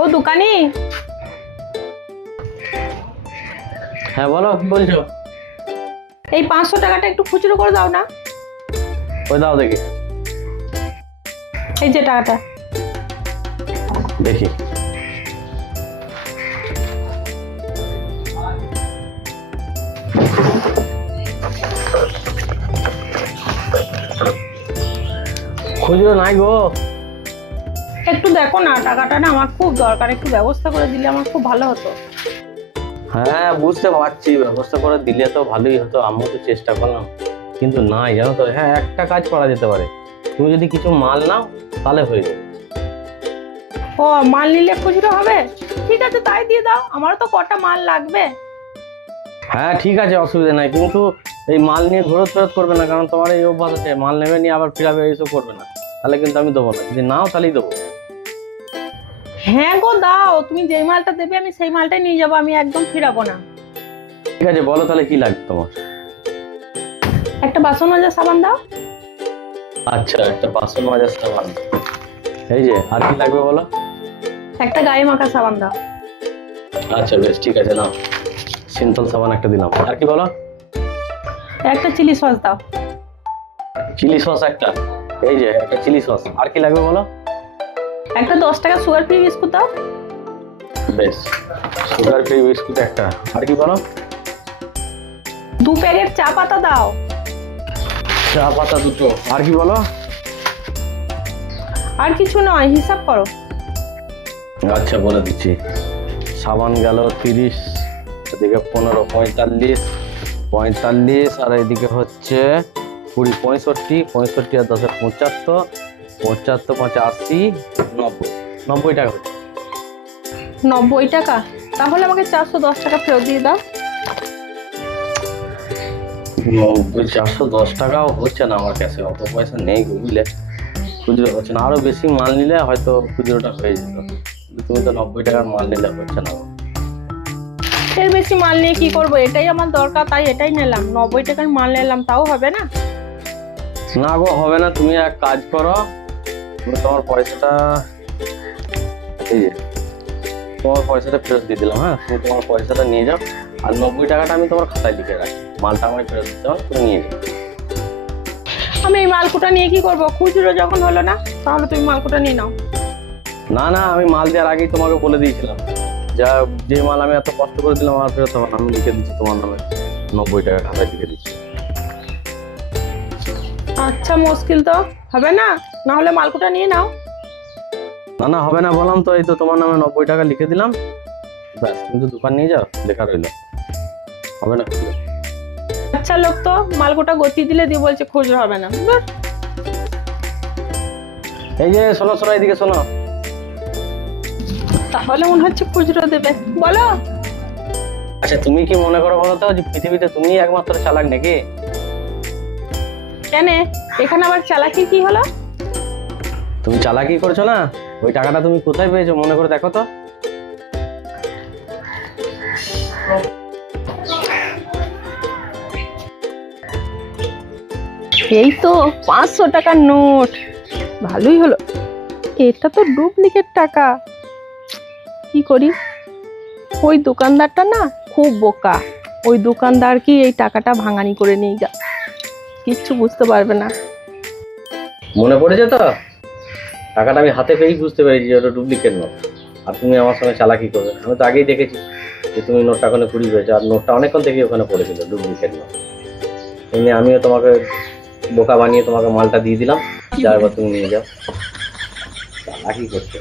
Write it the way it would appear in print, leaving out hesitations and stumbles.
ও দোকানি। হ্যাঁ বলো, কি বলছো? এই 500 টাকাটা একটু খুচরো করে দাও না। ওই দাও দেখি। এই যে টাকাটা। দেখি। খুচরো নাই গো। একটু দেখো না, টাকাটা না আমার খুব দরকার, একটু ব্যবস্থা করে দিলে আমার খুব ভালো হতো। হ্যাঁ বুঝতে পারছি, ব্যবস্থা করে দিলে তো ভালোই হতো, আমিও তো চেষ্টা করলাম, কিন্তু নাই জানো তো। হ্যাঁ একটা কাজ করা যেতে পারে, তুমি যদি কিছু মাল নাও তাহলে হয়ে যাবে। ও মাল নিলে খুচরো হবে? ঠিক আছে তাই দিয়ে দাও, আমারও তো কটা মাল লাগবে। হ্যাঁ ঠিক আছে, অসুবিধা নাই, কিন্তু এই মাল নিয়ে ঘোরত ফেরত করবে না, কারণ তোমার এই অভ্যাস আছে, মাল নেবে নিয়ে আবার ফিরাবে, এইসব করবে না, তাহলে কিন্তু আমি দেবো না। যদি নাও তাহলেই দেবো। হ্যাঁ গো দাও, তুমি যেই মালটা দেবে আমি সেই মালটাই নিয়ে যাবো, আমি একদম ফিরাবো না। ঠিক আছে বলো তাহলে কি লাগবে তোমার। একটা বাসন মাজার সাবান দাও। আচ্ছা, একটা বাসন মাজার সাবান। এই যে, আর কি লাগবে বলো। একটা গায়ে মাখা সাবান দাও। আচ্ছা বেশ, ঠিক আছে নাও, সিম্পল সাবান একটা দিলাম। আর কি বলো। একটা চিলি সস দাও। চিলি সস একটা। এই যে একটা চিলি সস। আর কি লাগবে বলো। একটা 10 টাকা সুগার ফ্রি বিস্কুট দাও। বেশ, সুগার ফ্রি বিস্কুট একটা। আর কি বলো। 2 প্যাকেট চা পাতা দাও। চা পাতা দুটো। আর কি বলো। আর কিছু নয়, হিসাব করো। আচ্ছা বলে দিচ্ছি। সাবান গেল 30, এদিকে 15, 45, 45, আর এদিকে হচ্ছে 20, 65, 65 আর 10 75, 75 5 80, 90, 90 টাকা হচ্ছে। 90 টাকা? তাহলে আমাকে 410 টাকা ফেরত দিয়ে দাও। 90, 410 টাকাও হচ্ছে না আমার কাছে, অত পয়সা নেই গো, বুঝলে। খুচরো হচ্ছে না, আরো বেশি মাল নিলে হয়তো খুচরোটা হয়ে যেত, কিন্তু তুমি তো 90 টাকার মাল নিলে হচ্ছে না। এর বেশি মাল নিয়ে কি করবো, এটাই আমার দরকার তাই এটাই নিলাম। 90 টাকার মাল নিলাম, তাও হবে না? না গো হবে না, তুমি এক কাজ করো, তুমি তোমার পয়সাটা, এই যে তোমার পয়সাটা ফেরত দিয়ে দিলাম। হ্যাঁ তুমি তোমার পয়সাটা নিয়ে যাও, আর 90 টাকাটা আমি তোমার খাতায় লিখে রাখি, মালটা আমায় ফেরত দিতে হবে, তুমি নিয়ে যাও। আমি এই মালকুটা নিয়ে কি করবো, খুচরো যখন হলো না, তাহলে তুমি মালকুটা নিয়ে নাও। না না, আমি মাল দেওয়ার আগেই তোমাকে বলে দিয়েছিলাম, যা যে মাল আমি এত কষ্ট করে দিলাম আমার ফেরত হবে না, আমি লিখে দিচ্ছি তোমার নামে 90 টাকা খাতায় লিখে দিচ্ছি। আচ্ছা মুশকিল তো, হবে না? না হলে মালকুটা নিয়ে নাও। না না হবে না বললাম তো, এই তো তোমার নামে 90 টাকা লিখে দিলাম, ব্যাস কিন্তু দোকান নিয়ে যাও, লেখা রইলো, হবে না। আচ্ছা লোক তো, মালকুটা গতি দিলে দিয়ে বলছে খুচরো হবে না। ধুর। এই যে শোনো শোনো, এদিকে শোনো। তাহলে মনে হচ্ছে খুচরো দেবে, বলো। আচ্ছা তুমি কি মনে করো বলো তো, যে পৃথিবীতে তুমি একমাত্র চালাক নাকি? কেন, এখানে আবার চালাকি কি হলো? তুমি চালাকি করছো না, ওই টাকাটা তুমি কোথায় পেয়েছো মনে করে দেখো তো। এই তো 500 টাকার নোট, ভালোই হলো। এটা তো ডুপ্লিকেট টাকা, কি করি? ওই দোকানদারটা না খুব বোকা, ওই দোকানদার কি এই টাকাটা ভাঙানি করে নিয়ে যা, কিচ্ছু বুঝতে পারবে না। মনে পড়েছে তো, টাকাটা আমি হাতে পেয়েই বুঝতে পেরেছি যে ওটা ডুপ্লিকেট নোট, আর তুমি আমার সঙ্গে চালাকি করবে। আমি তো আগেই দেখেছি যে তুমি নোটটা ওখানে কুড়ি পেয়েছো, আর নোটটা অনেকক্ষণ থেকে ওখানে পড়েছিল ডুপ্লিকেট নোট। এমনি আমিও তোমাকে বোকা বানিয়ে তোমাকে মালটা দিয়ে দিলাম, যা এবার তুমি নিয়ে যাও। চালাকি করছো।